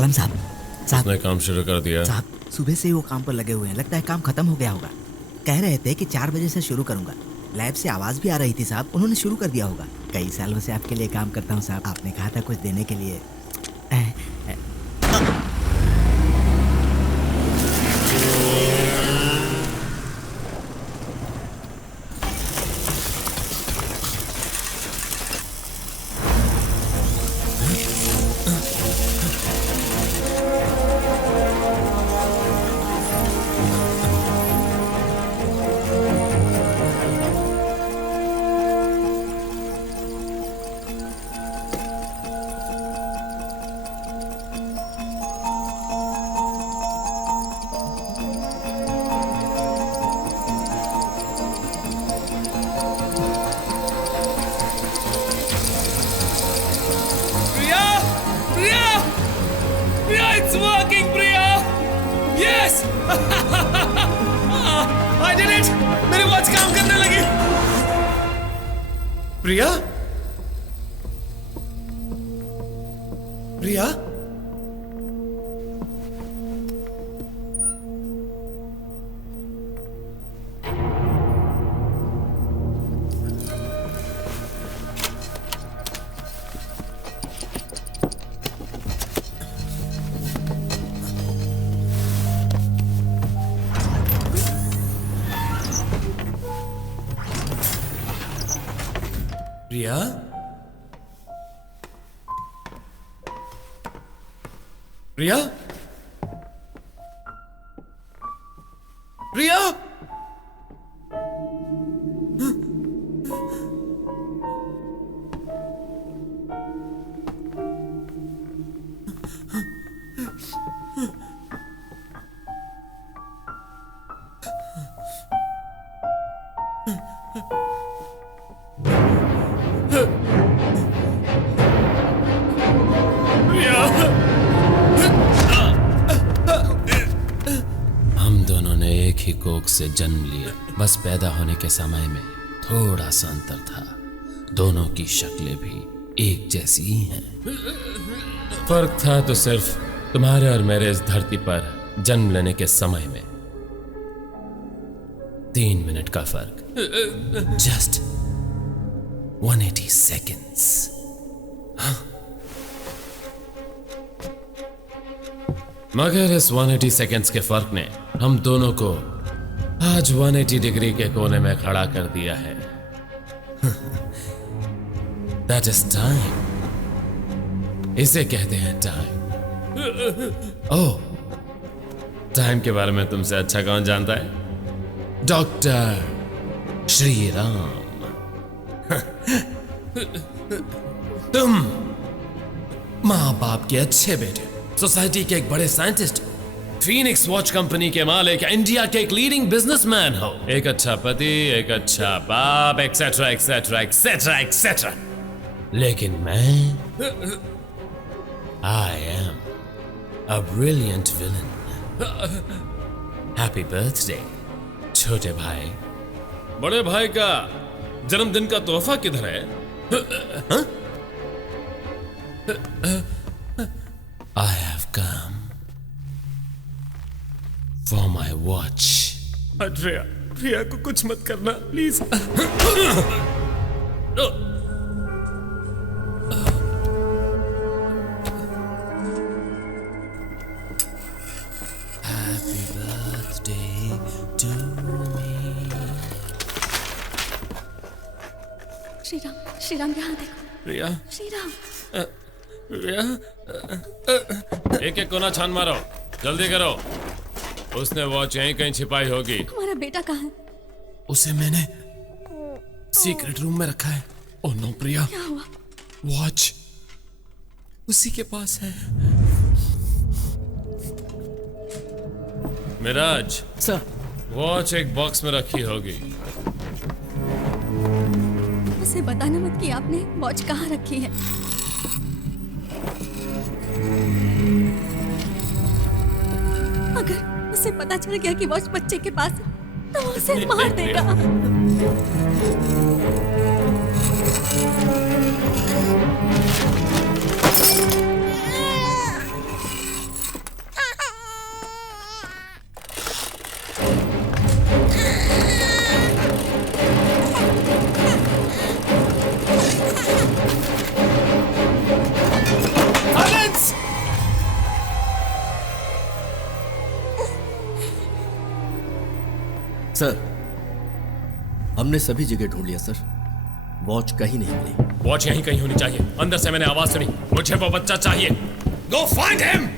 सलाम साहब। साहब उसने काम शुरू कर दिया। साहब सुबह से ही वो काम पर लगे हुए हैं, लगता है काम खत्म हो गया होगा। कह रहे थे कि 4 बजे से शुरू करूंगा। लैब से आवाज भी आ रही थी साहब, उन्होंने शुरू कर दिया होगा। कई सालों से आपके लिए काम करता हूँ साहब, आपने कहा था कुछ देने के लिए। It's working, Priya! Yes! I did it! मेरी वॉच काम करने लगी। प्रिया? प्रिया? प्रिया? प्रिया? प्रिया? हम दोनों ने एक ही कोख से जन्म लिया, बस पैदा होने के समय में थोड़ा सा अंतर था। दोनों की शक्लें भी एक जैसी ही हैं। फर्क था तो सिर्फ तुम्हारे और मेरे इस धरती पर जन्म लेने के समय में 3 मिनट का फर्क। Just 180 seconds. मगर इस 180 सेकेंड्स के फर्क ने हम दोनों को आज 180 डिग्री के कोने में खड़ा कर दिया है। That is time. इसे कहते हैं टाइम। ओह, टाइम के बारे में तुमसे अच्छा कौन जानता है? डॉक्टर श्री राम। तुम माँ बाप के अच्छे बेटे, सोसाइटी के एक बड़े साइंटिस्ट, फीनिक्स वॉच कंपनी के मालिक, इंडिया के एक लीडिंग बिजनेसमैन हो, एक अच्छा पति, एक अच्छा बाप, एक्सेट्रा एक्सेट्रा एक्सेट्रा एक्सेट्रा। लेकिन मैं I am a brilliant villain. Happy birthday छोटे भाई। बड़े भाई का जन्मदिन का तोहफा किधर है? I have come for my watch. प्रिया, प्रिया को कुछ मत करना please. Happy birthday to me. Shri Ram यहाँ देखो। प्रिया, श्री राम। प्रिया, एक एक कोना छान मारो, जल्दी करो। उसने वॉच यहीं कहीं छिपाई होगी। हमारा बेटा कहाँ है? उसे मैंने सीक्रेट रूम में रखा है। ओह नो प्रिया, क्या हुआ? वॉच उसी के पास है। मिराज सर, वॉच एक बॉक्स में रखी होगी। उसे बताना मत कि आपने वॉच कहाँ रखी है। अगर उसे पता चल गया कि वॉच बच्चे के पास है तो वो उसे मार देगा। सर, हमने सभी जगह ढूंढ लिया सर, वॉच कहीं नहीं मिली। वॉच यहीं कहीं होनी चाहिए। अंदर से मैंने आवाज सुनी, मुझे वो बच्चा चाहिए। Go find him.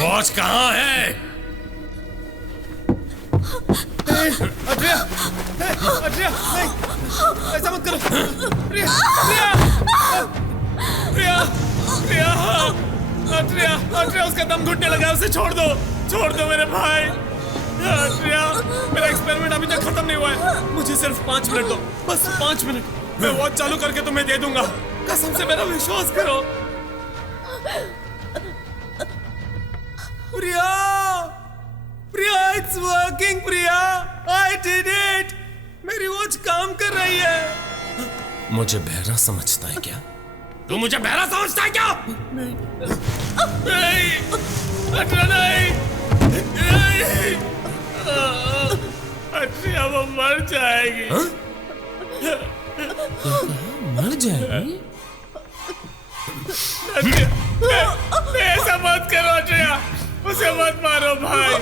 वॉच कहाँ है? अट्रिया, अट्रिया, नहीं, ऐसा मत करो। प्रिया, प्रिया, प्रिया, अट्रिया, अट्रिया, उसका दम घुटने लगा, उसे छोड़ दो मेरे भाई। अट्रिया, मेरा एक्सपेरिमेंट अभी तक खत्म नहीं हुआ है। मुझे सिर्फ 5 मिनट दो, बस 5 मिनट। मैं वॉच चालू करके तुम्हें दे दूंगा। कसम से मेरा विश्वास करो। Priya, Priya, it's working Priya, I did it. मेरी वॉच काम कर रही है। मुझे बहरा समझता है क्या? तू मुझे बहरा समझता है क्या? नहीं, अट्रिया नहीं, नहीं। अट्रिया वो मर जाएगी। मर जाएगी? अट्रिया, नहीं, ऐसा मत करो अट्रिया, उसे मत मारो भाई।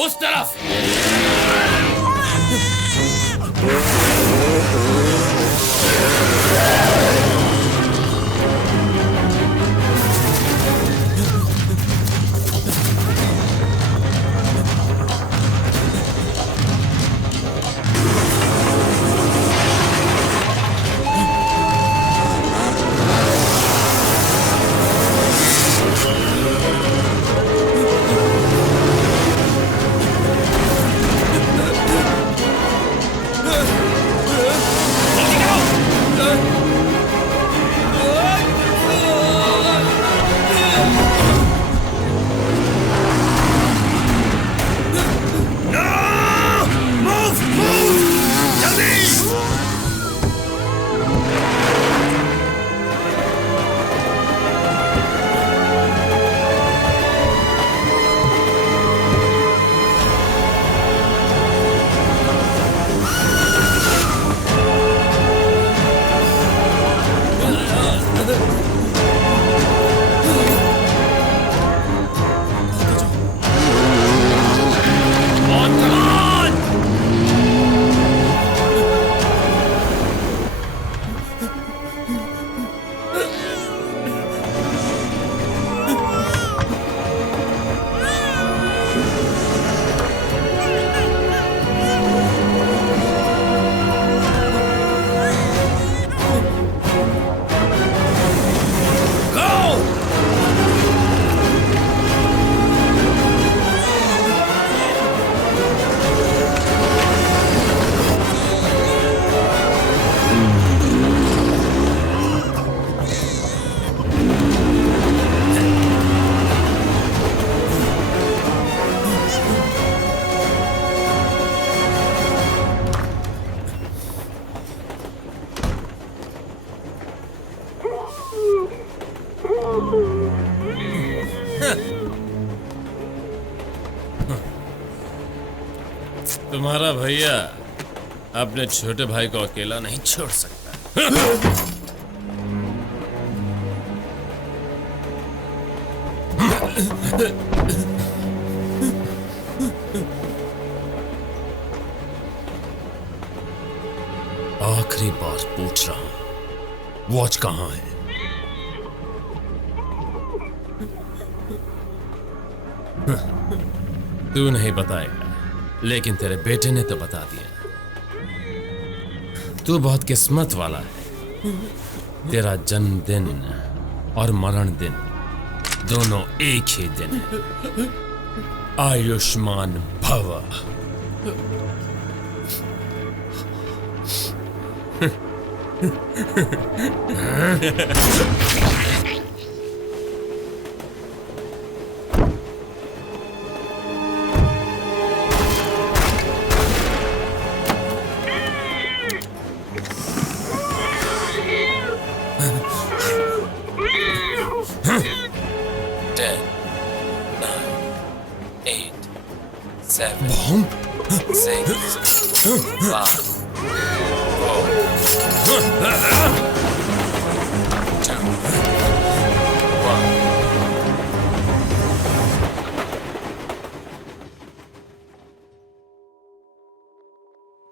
उस तरफ। तुम्हारा भैया अपने छोटे भाई को अकेला नहीं छोड़ सकता। आखिरी बार पूछ रहा हूं, वॉच कहां है? तू नहीं बताएगा, लेकिन तेरे बेटे ने तो बता दिया। तू बहुत किस्मत वाला है। तेरा जन्मदिन और मरण दिन दोनों एक ही दिन है। आयुष्मान भव।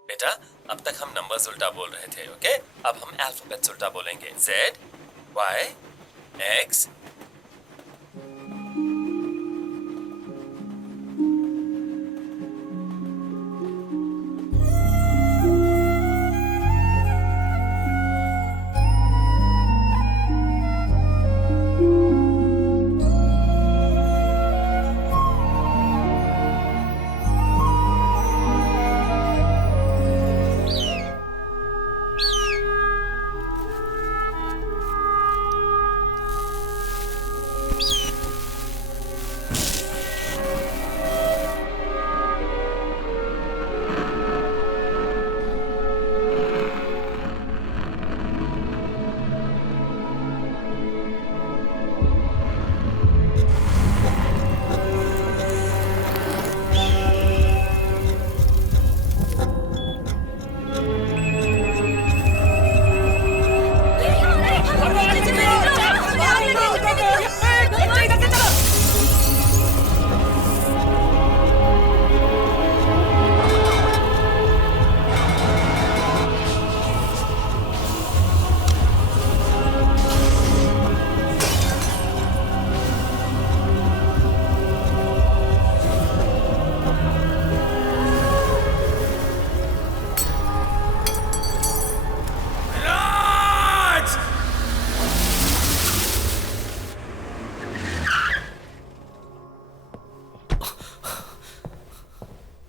बेटा, अब तक हम नंबर्स उल्टा बोल रहे थे, ओके? अब हम अल्फाबेट्स उल्टा बोलेंगे। Z, Y, X।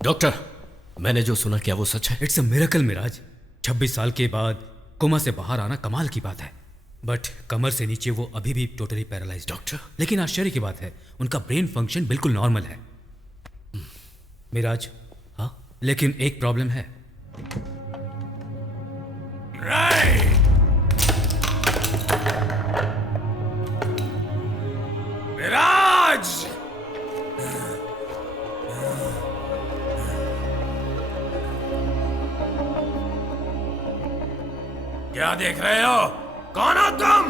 डॉक्टर, मैंने जो सुना क्या वो सच है? It's a miracle Miraj. 26 साल के बाद कोमा से बाहर आना कमाल की बात है। बट कमर से नीचे वो अभी भी टोटली पैरालाइज। डॉक्टर, लेकिन आश्चर्य की बात है, उनका ब्रेन फंक्शन बिल्कुल नॉर्मल है। मिराज, हाँ? लेकिन एक प्रॉब्लम है। मिराज! क्या देख रहे हो? कौन हो तुम?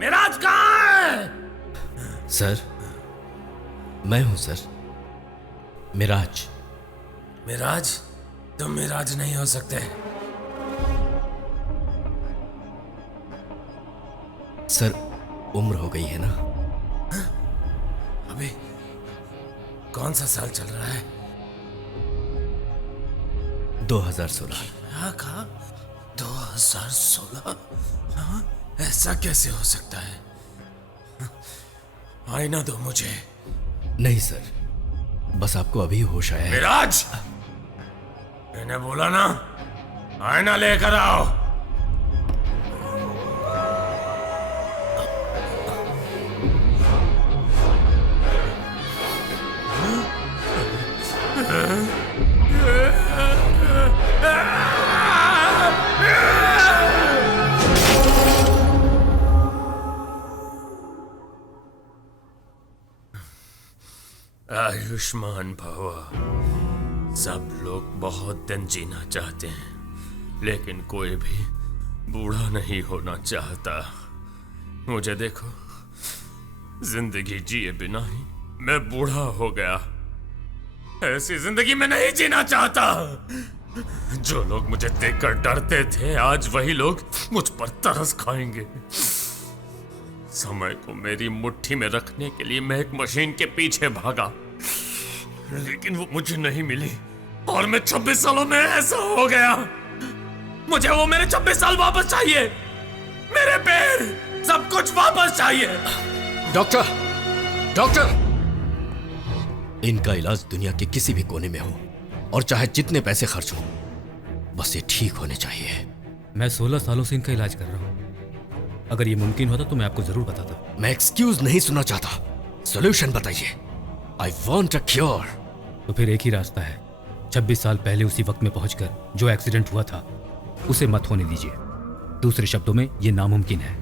मिराज कहाँ है? सर, मैं हूं सर, मिराज। मिराज? तुम मिराज नहीं हो सकते। सर, उम्र हो गई है ना। अभी कौन सा साल चल रहा है? 2016। हाँ, कहा 2016? हाँ? ऐसा कैसे हो सकता है? आईना दो मुझे। नहीं सर, बस आपको अभी होश आया है। मिराज, मैंने बोला ना, आईना लेकर आओ। आयुष्मान भव। सब लोग बहुत दिन जीना चाहते हैं, लेकिन कोई भी बूढ़ा नहीं होना चाहता। मुझे देखो, जिंदगी जिए बिना ही मैं बूढ़ा हो गया। ऐसी जिंदगी में नहीं जीना चाहता। जो लोग मुझे देखकर डरते थे, आज वही लोग मुझ पर तरस खाएंगे। समय को मेरी मुट्ठी में रखने के लिए मैं एक मशीन के पीछे भागा, लेकिन वो मुझे नहीं मिली और मैं 26 सालों में ऐसा हो गया। मुझे वो मेरे 26 साल वापस चाहिए, मेरे पैर, सब कुछ वापस चाहिए। डॉक्टर, डॉक्टर, इनका इलाज दुनिया के किसी भी कोने में हो और चाहे जितने पैसे खर्च हो, बस ये ठीक होने चाहिए। मैं 16 सालों से इनका इलाज कर रहा हूँ। अगर ये मुमकिन होता तो मैं आपको जरूर बताता। मैं एक्सक्यूज नहीं सुनना चाहता, सॉल्यूशन बताइए। I want a cure. तो फिर एक ही रास्ता है, 26 साल पहले उसी वक्त में पहुंचकर जो एक्सीडेंट हुआ था उसे मत होने दीजिए। दूसरे शब्दों में ये नामुमकिन है।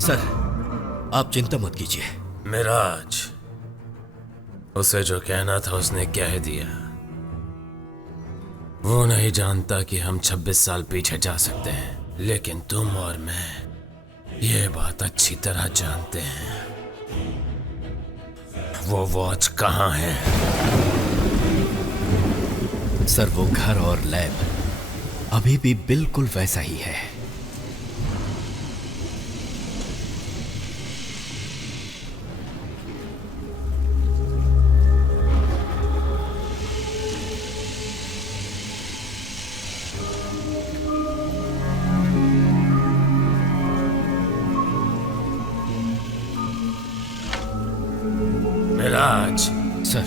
सर, आप चिंता मत कीजिए। मिराज, उसे जो कहना था उसने कह दिया। वो नहीं जानता कि हम 26 साल पीछे जा सकते हैं, लेकिन तुम और मैं ये बात अच्छी तरह जानते हैं। वो वॉच कहाँ है? सर, वो घर और लैब अभी भी बिल्कुल वैसा ही है। मिराज, सर,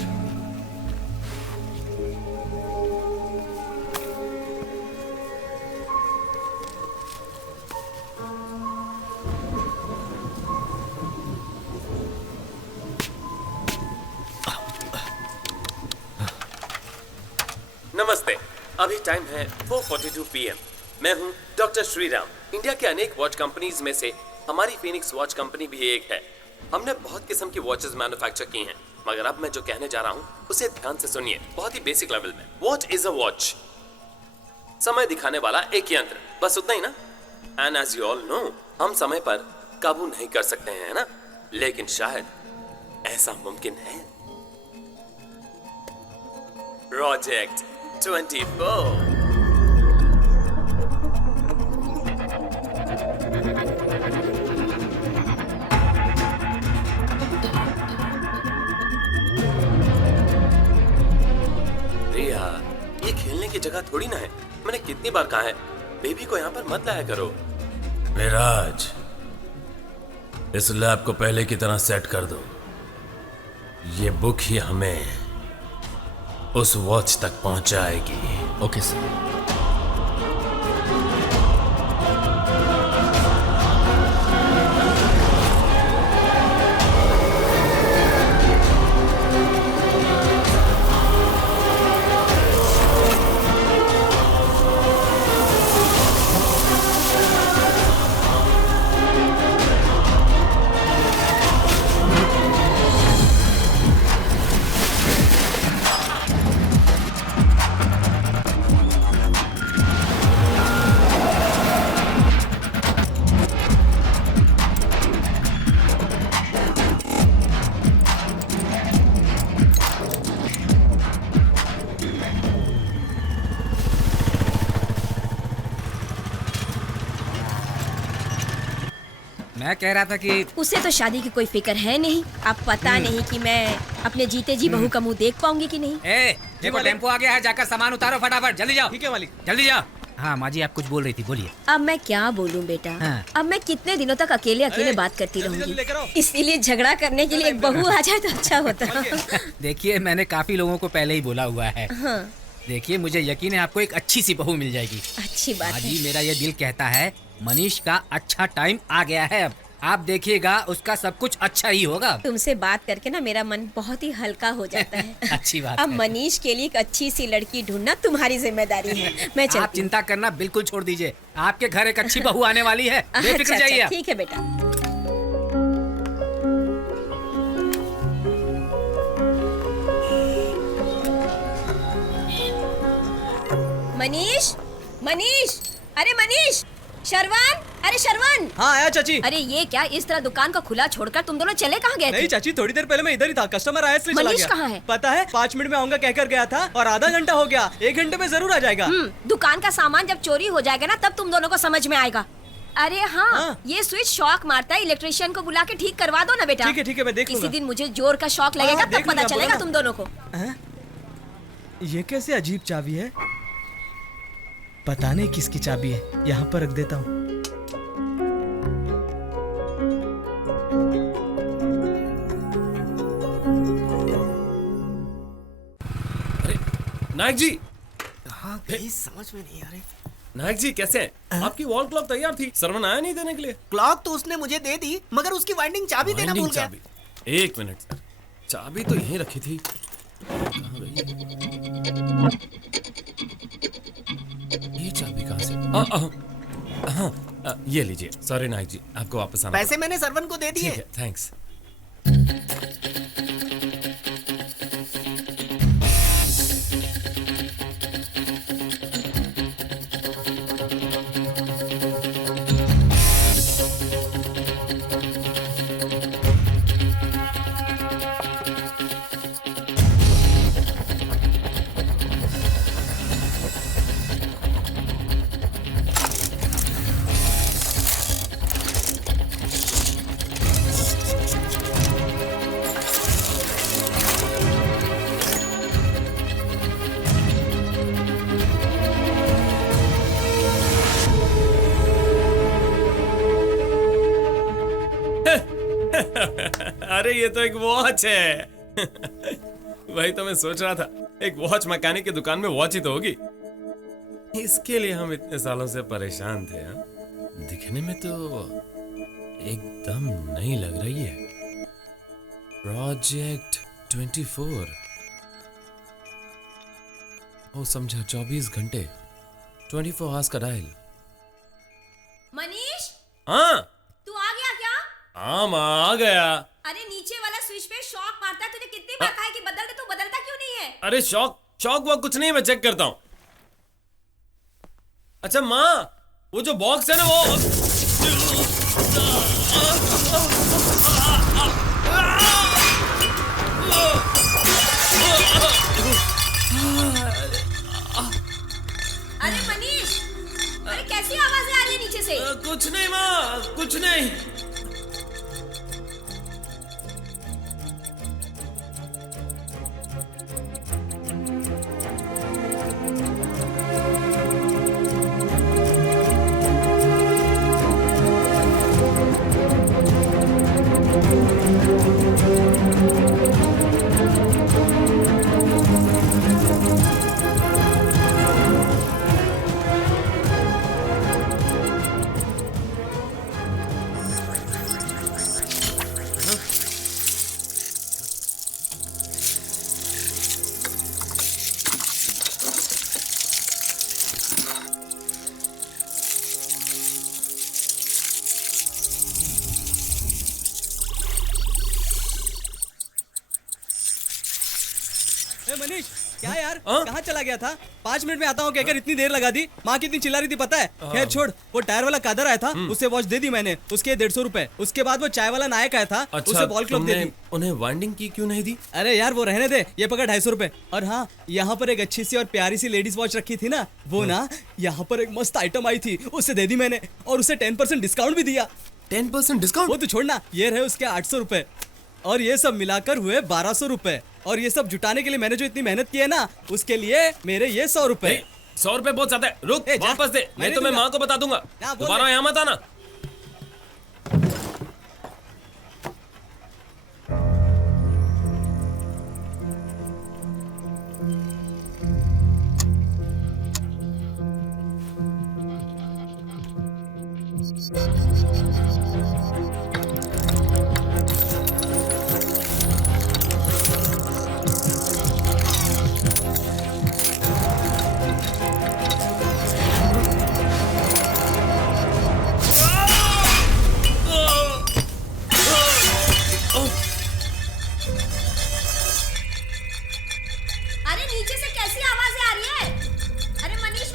नमस्ते। अभी टाइम है 4:42 PM। मैं हूं डॉक्टर श्रीराम। इंडिया के अनेक वॉच कंपनीज में से हमारी फीनिक्स वॉच कंपनी भी एक है। हमने बहुत किस्म की वॉचेस मैन्युफैक्चर की हैं, मगर अब मैं जो कहने जा रहा हूं उसे ध्यान से सुनिए, बहुत ही बेसिक लेवल में। वॉच इज अ वॉच, समय दिखाने वाला एक यंत्र, बस उतना ही ना। And as you all know, हम समय पर काबू नहीं कर सकते हैं, ना? लेकिन शायद ऐसा मुमकिन है। प्रोजेक्ट 24। ये खेलने की जगह थोड़ी ना है। मैंने कितनी बार कहा है, बेबी को यहाँ पर मत लाया करो। मिराज, इस लैब को पहले की तरह सेट कर दो। ये बुक ही हमें उस वॉच तक पहुंचाएगी। Okay sir. मैं कह रहा था कि उसे तो शादी की कोई फिक्र है नहीं। अब पता नहीं कि मैं अपने जीते जी बहू का मुंह देख पाऊंगी कि नहीं। देखो टेम्पो आ गया है, जाकर सामान उतारो फटाफट, जल्दी जाओ। ठीक है मालिक, जल्दी जाओ। हाँ माँ जी, आप कुछ बोल रही थी, बोलिए। अब मैं क्या बोलूं बेटा। हाँ। अब मैं कितने दिनों तक अकेले बात करती रहूंगी। इसीलिए झगड़ा करने के लिए एक बहू आ जाए तो अच्छा होता। देखिए, मैंने काफी लोगों को पहले ही बोला हुआ है। हाँ। देखिए, मुझे यकीन है आपको एक अच्छी सी बहू मिल जाएगी। अच्छी बात माँ है। जी, मेरा ये दिल कहता है मनीष का अच्छा टाइम आ गया है। अब आप देखिएगा, उसका सब कुछ अच्छा ही होगा। तुमसे बात करके ना मेरा मन बहुत ही हल्का हो जाता है। अच्छी बात अब है। मनीष के लिए एक अच्छी सी लड़की ढूंढना तुम्हारी जिम्मेदारी है। मैं आप चलती हूँ। चिंता करना बिल्कुल छोड़ दीजिए, आपके घर एक अच्छी बहू आने वाली है, बेफिक्र अच्छा, जाइए आप। ठीक है बेटा। मनीष, मनीष, अरे मनीष, शर्वान, अरे शर्वान। हाँ आया चाची। अरे ये क्या, इस तरह दुकान को खुला छोड़कर तुम दोनों चले कहाँ गए थे? नहीं चाची, थोड़ी देर पहले मैं इधर ही था, कस्टमर आया इसलिए चला मनीष गया। कहाँ है? पता है, 5 मिनट में आऊंगा कहकर गया था और आधा घंटा हो गया। 1 घंटे में जरूर आ जाएगा। दुकान का सामान जब चोरी हो जाएगा ना, तब तुम दोनों को समझ में आएगा। अरे हाँ, ये स्विच शॉक मारता है, इलेक्ट्रिशियन को बुला के ठीक करवा दो ना बेटा। ठीक है मैं देख लूंगा। किसी दिन मुझे जोर का शॉक लगेगा, देख तब पता लूंगा, चलेगा बोलो तुम दोनों को। ये कैसे अजीब चाबी है, पता नहीं किसकी चाबी है। यहाँ पर रख देता हूँ। नायक जी, हाँ कहीं समझ में नहीं आ रही। नायक जी कैसे हैं? आपकी वॉल क्लॉक तैयार थी, सर्वन आया नहीं देने के लिए। क्लॉक तो उसने मुझे दे दी, मगर उसकी वाइंडिंग चाबी देना भूल गया। चाबी, 1 मिनट सर, चाबी तो यहीं रखी थी। कहाँ गई? ये चाबी कहाँ से? हाँ, ये लीजिए। सॉरी नायक जी, आपको वापस आना पैसे मैंने सर्वन को दे दिए। ठीक है, थैंक्स। अरे ये तो एक वॉच है। वही तो मैं सोच रहा था, एक वॉच मैकेनिक की दुकान में वॉच ही तो होगी। इसके लिए हम इतने सालों से परेशान थे। हाँ? दिखने में तो एकदम नई लग रही है। प्रोजेक्ट 24। ओ समझा, 24 घंटे, 24 आवर्स का डायल। मनीष, हाँ तू आ गया क्या? हाँ माँ आ गया। अरे नीचे वाला स्विच पे शॉक मारता है, तुझे कितनी बार कहा है कि बदल दे, तू बदलता क्यों नहीं है? अरे शॉक वो कुछ नहीं, मैं चेक करता हूँ। अच्छा माँ, वो जो बॉक्स है ना वो अरे मनीष, अरे कैसी आवाजें आ रही है नीचे से? कुछ नहीं माँ, कुछ नहीं। मनीष, क्या यार कहाँ चला गया था? 5 मिनट में आता हूँ कहकर इतनी देर लगा दी। माँ कितनी चिल्ला रही थी पता है? खैर छोड़, वो टायर वाला कादर आया था, उसे वॉच दे दी मैंने, उसके 150 रुपए। उसके बाद वो चाय वाला नायक आया था, उसे बॉल क्लब दे दी। उन्हें वाइंडिंग की क्यों नहीं दी? अरे यार वो रहने दे, ये पकड़ 250 रुपए। और हाँ, यहाँ पर एक अच्छी सी और प्यारी सी लेडीज वॉच रखी थी ना, वो ना यहाँ पर एक मस्त आइटम आई थी, उसे दे दी मैंने और उसे 10% डिस्काउंट भी दिया। 10% डिस्काउंट? वो तो छोड़ना, ये रहे उसके 800 रुपए और ये सब मिलाकर हुए 1200 रुपए। और ये सब जुटाने के लिए मैंने जो इतनी मेहनत की है ना, उसके लिए मेरे ये 100 रुपए। 100 रुपए बहुत ज्यादा है, रुक वापस दे, नहीं तो मैं माँ को बता दूंगा। दोबारा यहाँ मत आना। अरे नीचे से कैसी आवाजें आ रही है? अरे मनीष,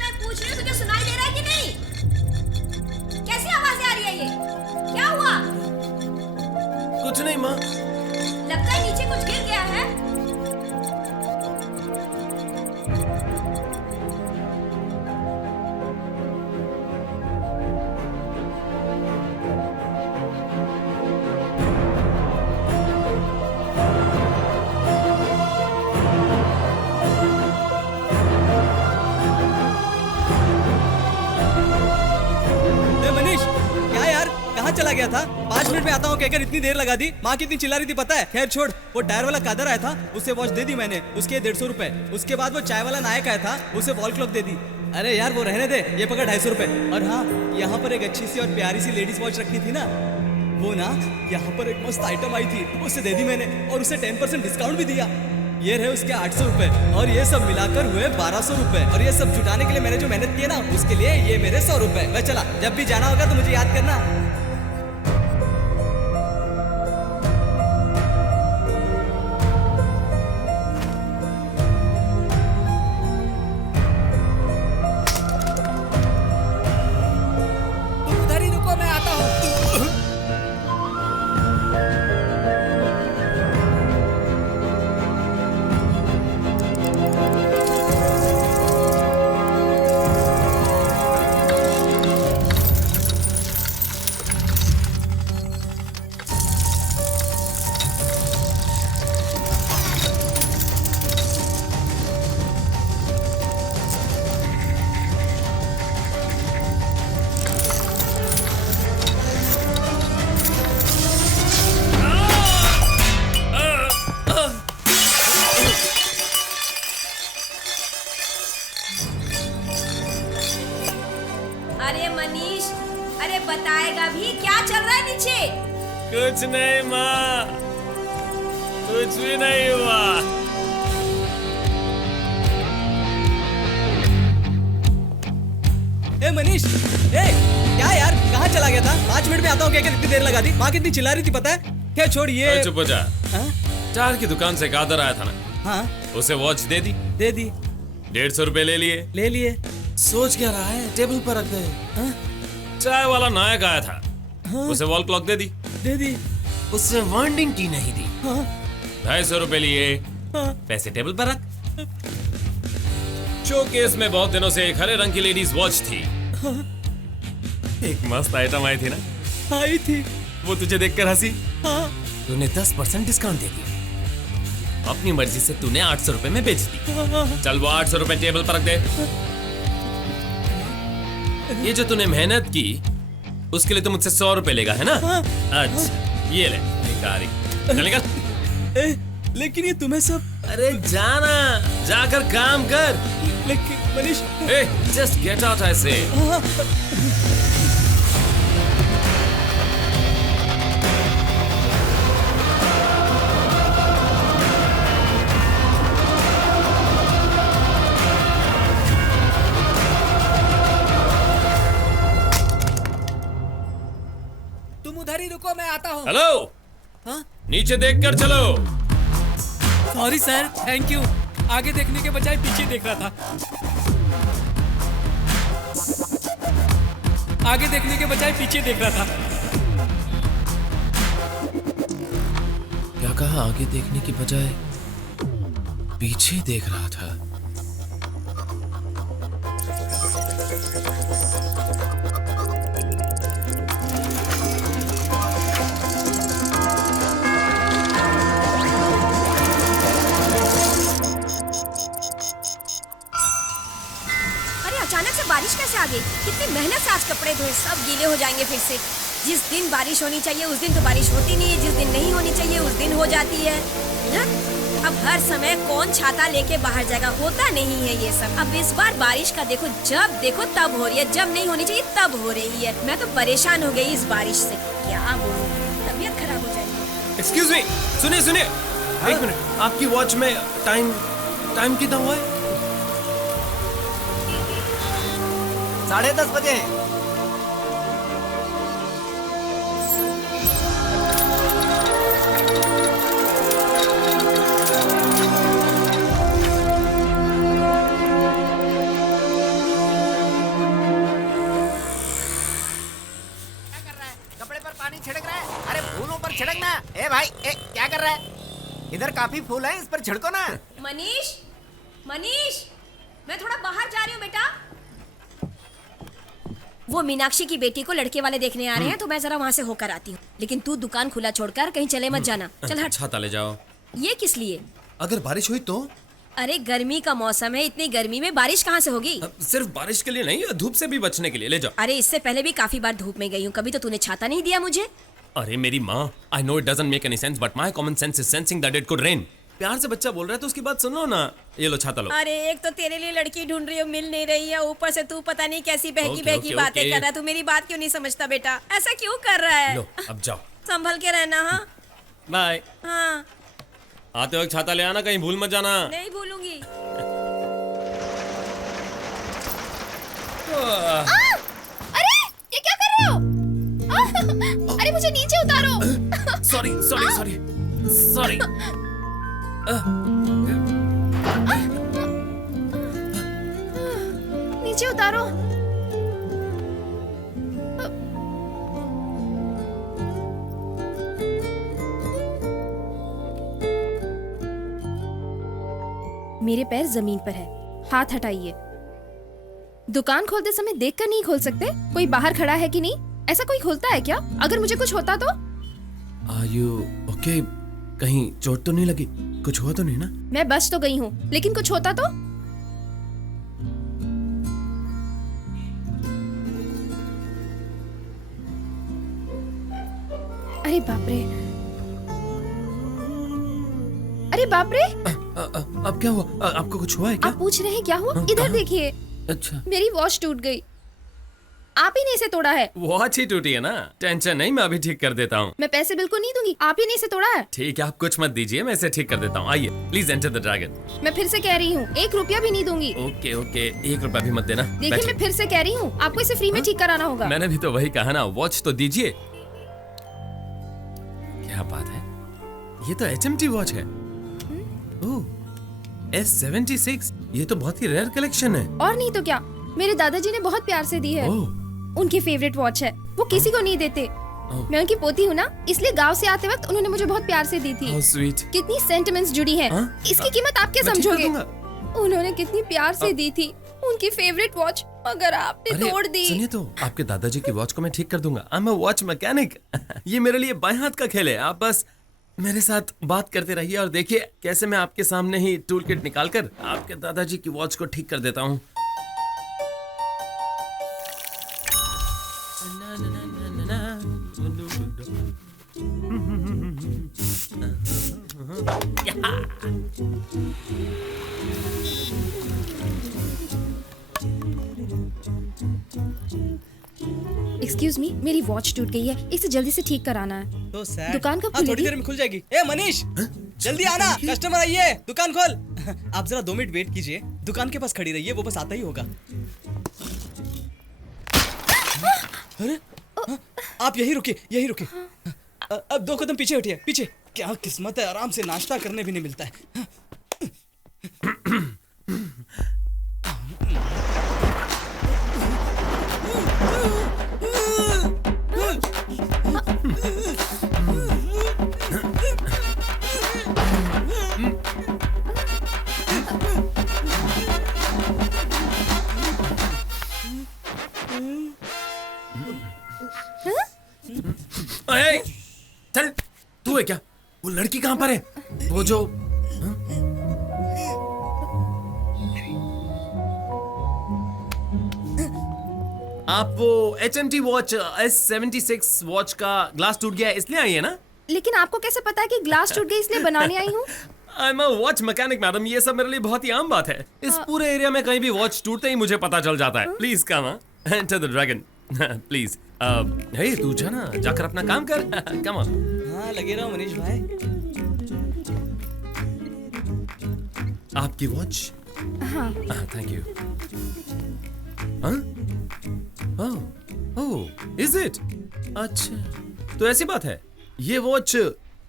चला गया था? 5 मिनट में आता हूँ कहकर इतनी देर लगा दी। माँ कितनी चिल्ला रही थी पता है? खैर छोड़, वो टायर वाला कादर आया था, उसे वॉच दे दी मैंने, उसके 150 रुपए। उसके बाद वो चाय वाला नायक आया था, उसे वॉल क्लॉक दे दी। अरे यार वो रहने दे, ये पकड़ 250 रुपए। और हाँ, यहाँ पर एक अच्छी सी और प्यारी सी लेडीज वॉच रखी थी ना, वो ना यहाँ पर एक मस्त आइटम आई थी, उसे दे दी मैंने और उसे 10% डिस्काउंट भी दिया। ये रहे उसके 800 रुपए और ये सब मिलाकर हुए 1200 रुपए। और ये सब जुटाने के लिए मैंने जो मेहनत की ना, उसके लिए ये मेरे 100 रुपए। मैं चला, जब भी जाना होगा तो मुझे याद करना। उधर ही रुको, मैं आता हूँ। अरे मनीष, अरे बताएगा भी क्या चल रहा है नीचे? कुछ नहीं माँ, कुछ भी नहीं हुआ। ए मनीष, ए क्या यार, कहाँ चला गया था? 5 मिनट में आता हूँ कहकर इतनी देर लगा दी। माँ कितनी चिल्ला रही थी पता है? क्या छोड़ ये। चुप हो जा। हाँ? चार की दुकान से कादर आया था ना, हाँ उसे वॉच दे दी, दे दी, 150 रुपए ले लिए। ले लिए। सोच क्या रहा है, टेबल पर रख गए। हाँ? चाय वाला नायक आया था, हाँ? उसे वॉल क्लॉक दे दी, दे दी। उससे वार्निंग की नहीं दी। हाँ? 250 रुपए लिए, हाँ? पैसे टेबल पर रख। शोकेस में बहुत दिनों से एक हरे रंग की लेडीज वॉच थी। हाँ? एक मस्त आइटम आई थी ना, आई थी। वो तुझे देखकर हंसी, हाँ? तूने 10% डिस्काउंट दे दिया। अपनी मर्जी से तूने 800 रुपए में बेच दी। चल वो 800 रुपए टेबल पर रख दे। ये जो तूने मेहनत की, उसके लिए तो मुझसे 100 रुपए लेगा, है ना? अच्छा ये ले, भिखारी। चल निकल। लेकिन ये तुम्हें सब। अरे जाना, जाकर काम कर। लेकिन Manish. Just get out I से। तुम उधर ही रुको, मैं आता हूँ। हेलो, नीचे देखकर चलो। Sorry sir, thank you. आगे देखने के बजाय पीछे देख रहा था। आगे देखने के बजाय पीछे देख रहा था। क्या कहा? आगे देखने की बजाय पीछे देख रहा था। अचानक से बारिश कैसे आ गई? कितनी मेहनत से आज कपड़े धोए, सब गीले हो जाएंगे फिर से। जिस दिन बारिश होनी चाहिए उस दिन तो बारिश होती नहीं है, जिस दिन नहीं होनी चाहिए उस दिन हो जाती है ना? अब हर समय कौन छाता लेके बाहर जाएगा? होता नहीं है ये सब। अब इस बार बारिश का देखो, जब देखो तब हो रही है, जब नहीं होनी चाहिए तब हो रही है। मैं तो परेशान हो गई इस बारिश से, क्या बोलूं, तबीयत खराब हो जाएगी। एक्सक्यूज मी, सुनिए सुनिए, एक मिनट। आपकी वॉच में टाइम कितना हुआ है? 10:30 बजे। कपड़े पर पानी छिड़क रहा है। अरे फूलों पर छिड़कना। ए भाई, क्या कर रहा है? इधर काफी फूल हैं, इस पर छिड़को ना। मनीष, मनीष, मैं थोड़ा बाहर जा रही हूँ बेटा। वो मीनाक्षी की बेटी को लड़के वाले देखने आ रहे हैं, तो मैं जरा वहाँ से होकर आती हूँ। लेकिन तू दुकान खुला छोड़कर कहीं चले मत जाना। चल हट। छाता ले जाओ। ये किस लिए? अगर बारिश हुई तो अरे गर्मी का मौसम है, इतनी गर्मी में बारिश कहाँ से होगी? सिर्फ बारिश के लिए नहीं, धूप से भी बचने के लिए। ले जाओ। अरे इससे पहले भी काफी बार धूप में गई हूँ, कभी तो तूने छाता नहीं दिया मुझे। अरे मेरी माँ, I know it doesn't make any sense but my common sense is sensing that it could rain. प्यार से बच्चा बोल रहा है तो उसकी बात सुन लो ना। ये लो छाता लो। अरे एक तो तेरे लिए लड़की ढूंढ रही हो, मिल नहीं रही है, ऊपर से तू पता नहीं कैसी बहकी बहकी ओके, बातें ओके। कर रहा है। तू मेरी बात क्यों नहीं समझता बेटा? ऐसा क्यों कर रहा है? लो अब जाओ। संभल के रहना। हाँ बाय। हाँ, आते वक्त छाता ले आना, कहीं भूल मत जाना। नहीं भूलूंगी। अरे ये क्या कर रहे हो? अरे मुझे नीचे उतारो। Sorry sorry sorry sorry. नीचे उतारो। मेरे पैर जमीन पर है, हाथ हटाइए। दुकान खोलते समय देखकर नहीं खोल सकते? कोई बाहर खड़ा है कि नहीं? ऐसा कोई खोलता है क्या? अगर मुझे कुछ होता तो? Are you okay? कहीं चोट तो नहीं लगी? कुछ हुआ तो नहीं ना? मैं बच तो गई हूँ, लेकिन कुछ होता तो? अरे बाप रे! अरे बाप रे! अब क्या हुआ? आपको कुछ हुआ है क्या? आप पूछ रहे हैं क्या हुआ? इधर कहाँ? देखिए, अच्छा, मेरी वॉच टूट गई। आप ही ने इसे तोड़ा है। वॉच ही टूटी है ना? टेंशन नहीं, मैं अभी ठीक कर देता हूँ। मैं पैसे बिल्कुल नहीं दूंगी, आप ही ने इसे तोड़ा है। ठीक है, आप कुछ मत दीजिए, मैं इसे ठीक कर देता हूँ। आइए प्लीज एंटर द ड्रैगन। मैं फिर से कह रही हूँ, 1 रुपया भी नहीं दूंगी। ओके ओके, 1 रुपया भी मत देना। देखिए बैठिए। मैं फिर से कह रही हूँ, आपको इसे फ्री में ठीक कराना होगा। मैंने भी तो वही कहा ना, वॉच तो दीजिए। क्या बात है, ये तो HMT वॉच है। ओह, S76, ये तो बहुत ही रेयर कलेक्शन है। और नहीं तो क्या, मेरे दादाजी ने बहुत प्यार से दी है। ओह, उनकी फेवरेट वॉच है, वो किसी को नहीं देते। मैं उनकी पोती हूँ ना, इसलिए गांव से आते वक्त उन्होंने मुझे बहुत प्यार से दी थी। How sweet. कितनी सेंटिमेंट्स जुड़ी हैं। हाँ? इसकी कीमत आप क्या मैं ठीक कर समझोगे? दूंगा। उन्होंने कितनी प्यार से दी थी, उनकी फेवरेट वॉच, मगर आपने अरे तोड़ दी। सुनिए तो, आपके दादाजी की वॉच को मैं ठीक कर दूंगा। I am a watch mechanic. ये मेरे लिए बाएं हाथ का खेल है। आप बस मेरे साथ बात करते रहिए और देखिए कैसे मैं आपके सामने ही टूल किट निकाल कर आपके दादाजी की वॉच को ठीक कर देता हूँ। एक्सक्यूज मी, मेरी वॉच टूट गई है, इसे जल्दी से ठीक कराना है। तो सैड। दुकान कब हाँ, थोड़ी खुलेगी? देर में खुल जाएगी। ए मनीष, जल्दी आना, कस्टमर आइए, दुकान खोल। आप जरा 2 मिनट वेट कीजिए, दुकान के पास खड़ी रहिए, वो बस आता ही होगा। अरे हाँ, आप यही रुकिए, यही रुकिए। अब 2 कदम पीछे हटिए, पीछे। क्या किस्मत है, आराम से नाश्ता करने भी नहीं मिलता है। अरे चल, तू है क्या? वो लड़की कहाँ पर है? वो जो आप वो HMT वॉच S76 वॉच का ग्लास टूट गया है इसलिए आई है ना? लेकिन आपको कैसे पता है कि ग्लास टूट गई इसलिए बनाने आई हूँ? I am a watch mechanic madam, ये सब मेरे लिए बहुत ही आम बात है। इस पूरे एरिया में कहीं भी वॉच टूटते ही मुझे पता चल जाता है। Please come enter the dragon please. Hey तू जा ना, जाकर अपना काम कर। Come on. हाँ लगे रहो मनीष भाई। आपकी वॉच? हाँ। Thank you. Oh, is it? अच्छा, तो ऐसी बात है। ये वॉच,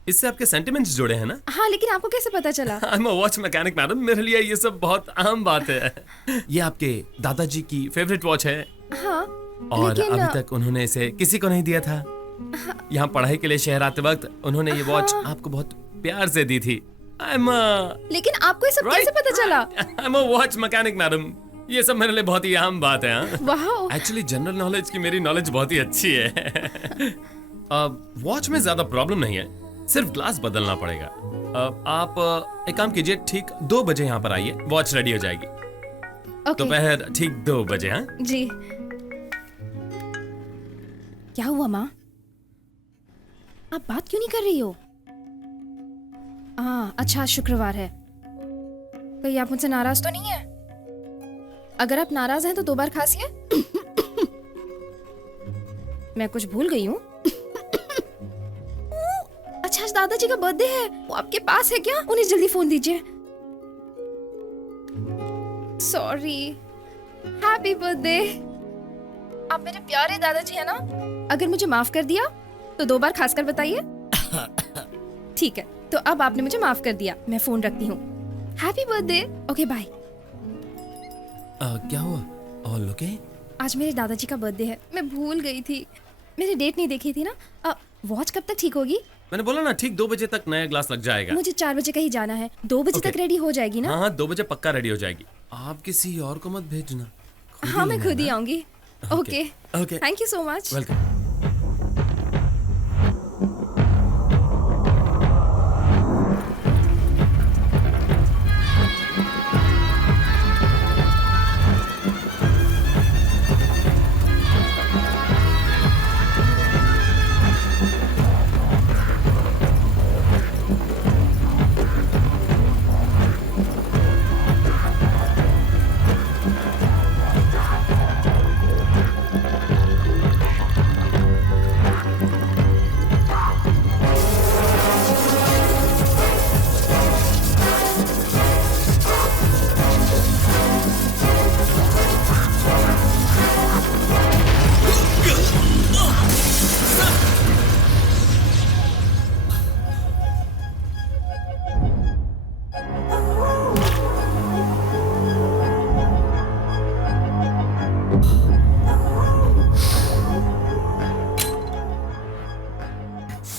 इससे आपके सेंटिमेंट्स जुड़े हैं ना? हाँ, लेकिन आपको कैसे पता चला? I am a watch mechanic madam, मेरे लिए ये सब बहुत आम बात है। ये आपके दादाजी की फेवरेट वॉच है। हाँ, और लेकिन अभी तक उन्होंने इसे किसी को नहीं दिया था। यहाँ पढ़ाई के लिए शहर आते वक्त उन्होंने ये वॉच आपको बहुत प्यार से दी थी। लेकिन आपको ये सब कैसे पता चला? I am a watch mechanic madam, ये सब मेरे लिए बहुत ही आम बात है। वाह, एक्चुअली जनरल नॉलेज की मेरी नॉलेज बहुत ही अच्छी है। वॉच में ज्यादा प्रॉब्लम नहीं है, सिर्फ ग्लास बदलना पड़ेगा। आप एक काम कीजिए, ठीक 2 बजे यहाँ पर आइए, वॉच रेडी हो जाएगी। ओके दोपहर ठीक 2 बजे। हाँ जी। क्या हुआ माँ? आप बात क्यों नहीं कर रही हो? हाँ अच्छा, शुक्रवार है। कहीं आप मुझसे नाराज तो नहीं है? अगर आप नाराज हैं तो 2 बार खांसिए। मैं कुछ भूल गई हूँ। अच्छा आज दादाजी का बर्थडे है, वो आपके पास है क्या? उन्हें जल्दी फोन दीजिए। Sorry, happy birthday. आप मेरे प्यारे दादाजी है ना? अगर मुझे माफ कर दिया तो 2 बार खासकर बताइए। ठीक है, तो अब आपने मुझे माफ कर दिया, मैं फोन रखती हूँ। Happy birthday. Okay bye. क्या हुआ? All okay? आज मेरे दादाजी का बर्थडे है, मैं भूल गई थी। मैंने डेट नहीं देखी थी ना। वॉच कब तक ठीक होगी? मैंने बोला ना, ठीक 2 बजे तक नया ग्लास लग जाएगा। मुझे 4 बजे कहीं जाना है, 2 बजे तक रेडी हो जाएगी ना? हाँ 2 बजे पक्का रेडी हो जाएगी। आप किसी और को मत भेजना। हाँ मैं खुद ही आऊंगी। Okay okay, thank you so much. Welcome.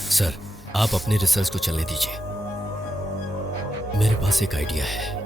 Sir, आप अपने रिसर्च को चलने दीजिए। मेरे पास एक आइडिया है।